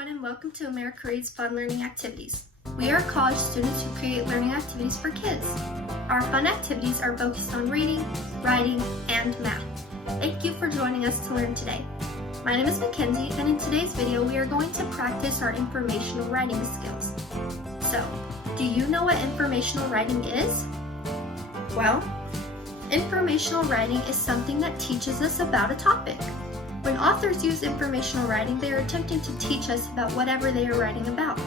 everyone, and welcome to America Reads Fun Learning Activities. We are college students who create learning activities for kids. Our fun activities are focused on reading, writing, and math. Thank you for joining us to learn today. My name is Mackenzie, and in today's video we are going to practice our informational writing skills. So, do you know what informational writing is? Well, informational writing is something that teaches us about a topic. When authors use informational writing, they are attempting to teach us about whatever they are writing about.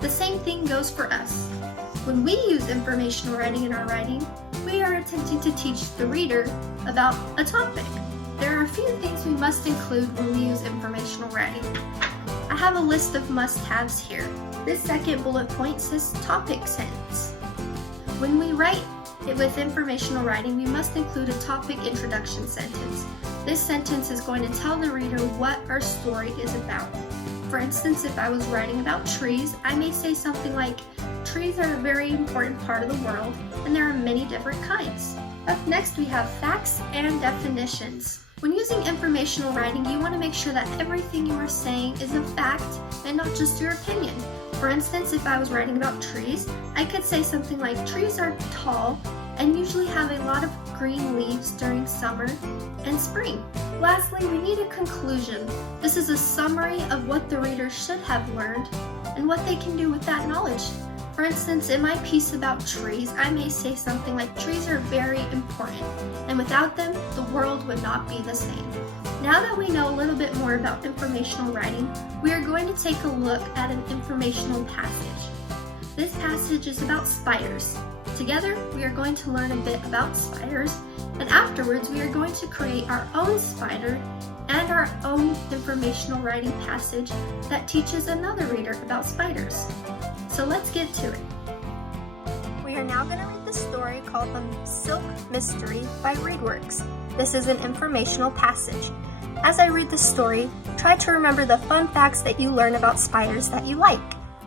The same thing goes for us. When we use informational writing in our writing, we are attempting to teach the reader about a topic. There are a few things we must include when we use informational writing. I have a list of must-haves here. This second bullet point says topic sentence. When we write with informational writing, we must include a topic introduction sentence. This sentence is going to tell the reader what our story is about. For instance, if I was writing about trees, I may say something like, trees are a very important part of the world, and there are many different kinds. Up next, we have facts and definitions. When using informational writing, you want to make sure that everything you are saying is a fact and not just your opinion. For instance, if I was writing about trees, I could say something like, trees are tall and usually have a lot of green leaves during summer and spring. Lastly, we need a conclusion. This is a summary of what the reader should have learned and what they can do with that knowledge. For instance, in my piece about trees, I may say something like, trees are very important, and without them, the world would not be the same. Now that we know a little bit more about informational writing, we are going to take a look at an informational passage. This passage is about spiders. Together, we are going to learn a bit about spiders, and afterwards we are going to create our own spider and our own informational writing passage that teaches another reader about spiders. So let's get to it. We are now going to read the story called The Silk Mystery by Readworks. This is an informational passage. As I read the story, try to remember the fun facts that you learn about spiders that you like.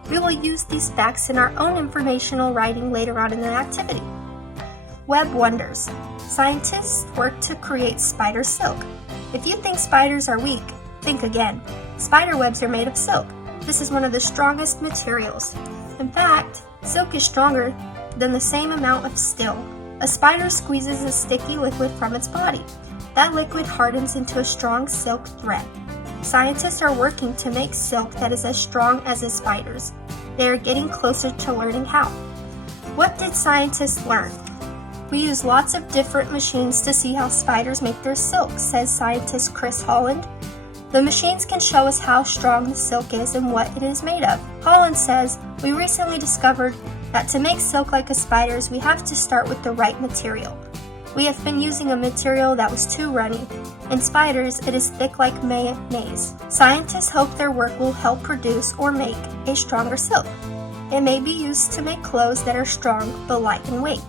We will use these facts in our own informational writing later on in the activity. Web wonders. Scientists work to create spider silk. If you think spiders are weak, think again. Spider webs are made of silk. This is one of the strongest materials. In fact, silk is stronger than the same amount of steel. A spider squeezes a sticky liquid from its body. That liquid hardens into a strong silk thread. Scientists are working to make silk that is as strong as a spider's. They are getting closer to learning how. What did scientists learn? We use lots of different machines to see how spiders make their silk, says scientist Chris Holland. The machines can show us how strong the silk is and what it is made of. Holland says, we recently discovered that to make silk like a spider's, we have to start with the right material. We have been using a material that was too runny. In spiders, it is thick like mayonnaise. Scientists hope their work will help produce or make a stronger silk. It may be used to make clothes that are strong but light in weight.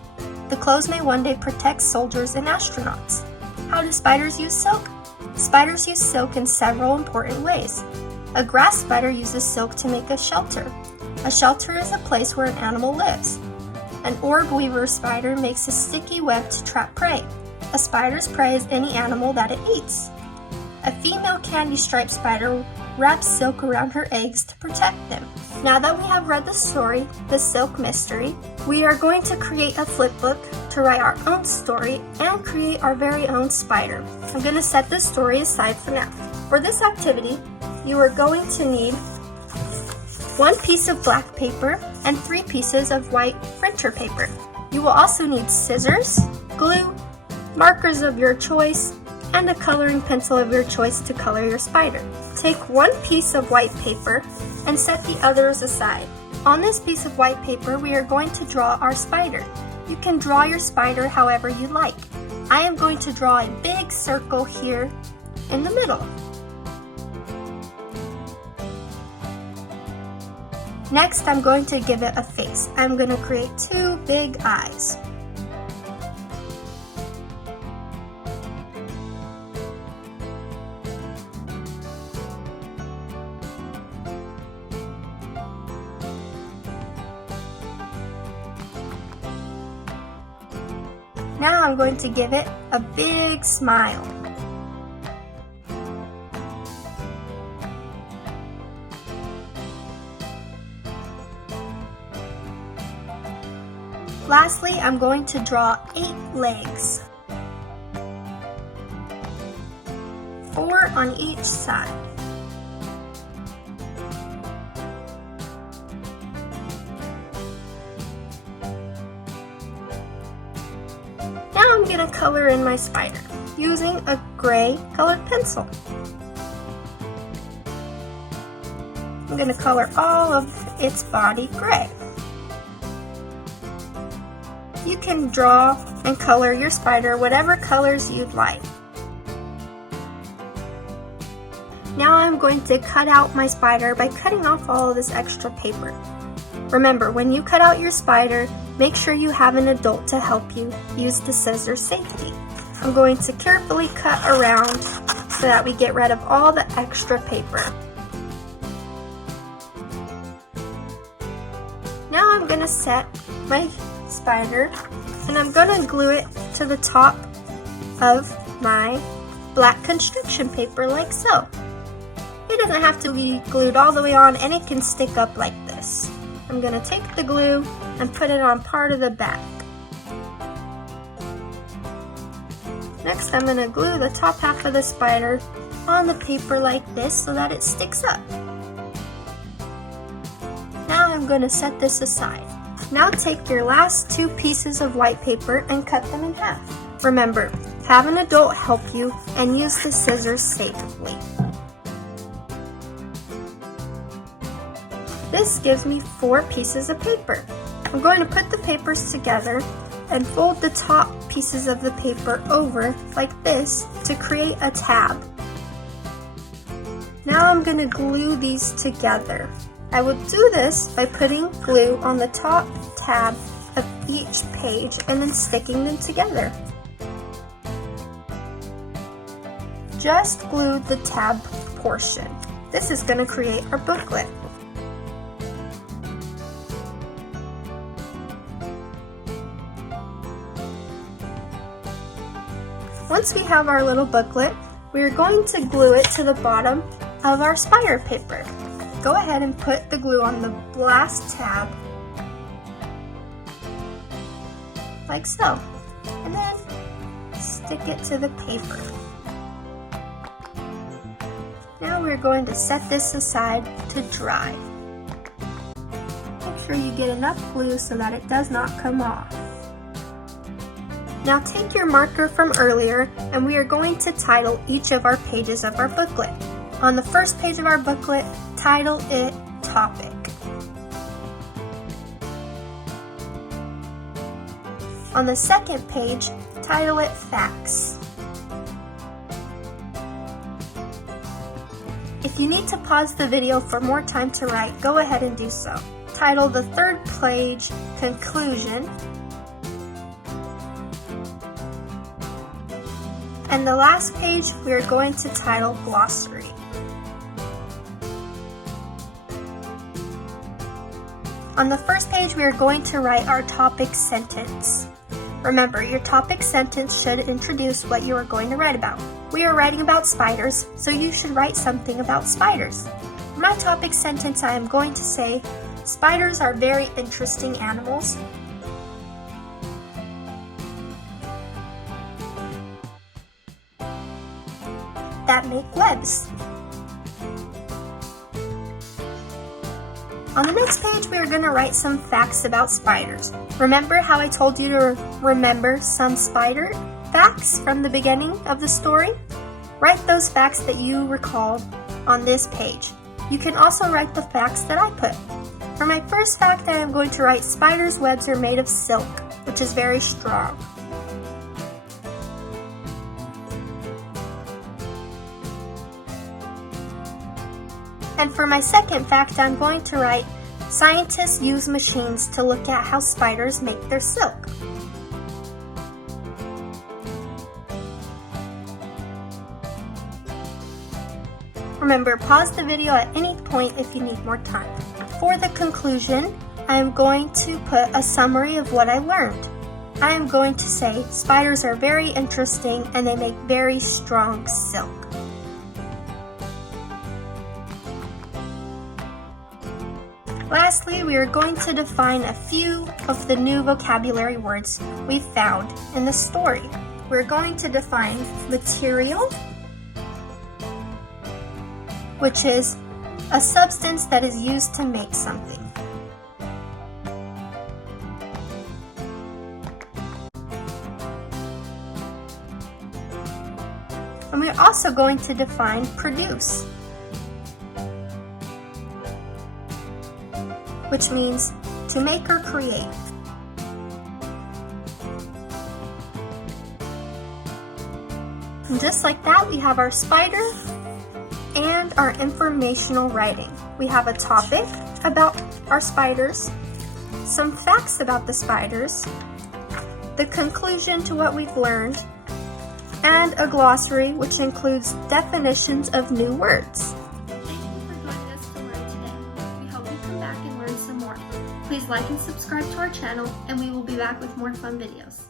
The clothes may one day protect soldiers and astronauts. How do spiders use silk? Spiders use silk in several important ways. A grass spider uses silk to make a shelter. A shelter is a place where an animal lives. An orb weaver spider makes a sticky web to trap prey. A spider's prey is any animal that it eats. A female candy striped spider wraps silk around her eggs to protect them. Now that we have read the story, The Silk Mystery, we are going to create a flip book to write our own story and create our very own spider. I'm going to set this story aside for now. For this activity, you are going to need 1 piece of black paper and 3 pieces of white printer paper. You will also need scissors, glue, markers of your choice, and a coloring pencil of your choice to color your spider. Take 1 piece of white paper and set the others aside. On this piece of white paper, we are going to draw our spider. You can draw your spider however you like. I am going to draw a big circle here in the middle. Next, I'm going to give it a face. I'm going to create 2 big eyes. Now I'm going to give it a big smile. Lastly, I'm going to draw 8 legs, 4 on each side. Now I'm going to color in my spider using a gray colored pencil. I'm going to color all of its body gray. You can draw and color your spider whatever colors you'd like. Now I'm going to cut out my spider by cutting off all of this extra paper. Remember, when you cut out your spider, make sure you have an adult to help you use the scissors safely. I'm going to carefully cut around so that we get rid of all the extra paper. Now I'm going to set my spider and I'm going to glue it to the top of my black construction paper like so. It doesn't have to be glued all the way on and it can stick up like this. I'm going to take the glue and put it on part of the back. Next, I'm going to glue the top half of the spider on the paper like this so that it sticks up. Now I'm going to set this aside. Now take your last 2 pieces of white paper and cut them in half. Remember, have an adult help you and use the scissors safely. This gives me 4 pieces of paper. I'm going to put the papers together and fold the top pieces of the paper over like this to create a tab. Now I'm going to glue these together. I will do this by putting glue on the top tab of each page and then sticking them together. Just glue the tab portion. This is going to create our booklet. Once we have our little booklet, we are going to glue it to the bottom of our spider paper. Go ahead and put the glue on the last tab, like so, and then stick it to the paper. Now we're going to set this aside to dry. Make sure you get enough glue so that it does not come off. Now take your marker from earlier and we are going to title each of our pages of our booklet. On the first page of our booklet, title it Topic. On the second page, title it Facts. If you need to pause the video for more time to write, go ahead and do so. Title the third page Conclusion. And the last page we are going to title Glossary. On the first page we are going to write our topic sentence. Remember, your topic sentence should introduce what you are going to write about. We are writing about spiders, so you should write something about spiders. For my topic sentence, I am going to say, spiders are very interesting animals. That make webs. On the next page, we are going to write some facts about spiders. Remember how I told you to remember some spider facts from the beginning of the story? Write those facts that you recall on this page. You can also write the facts that I put. For my first fact, I am going to write spiders' webs are made of silk, which is very strong. And for my second fact, I'm going to write, scientists use machines to look at how spiders make their silk. Remember, pause the video at any point if you need more time. For the conclusion, I am going to put a summary of what I learned. I am going to say, spiders are very interesting and they make very strong silk. lastly, we are going to define a few of the new vocabulary words we found in the story. We're going to define material, which is a substance that is used to make something. And we're also going to define produce, which means to make or create. And just like that, we have our spider and our informational writing. We have a topic about our spiders, some facts about the spiders, the conclusion to what we've learned, and a glossary which includes definitions of new words. Thank you for joining us to learn today. We hope you come back and learn some more. Please like and subscribe to our channel, and we will be back with more fun videos.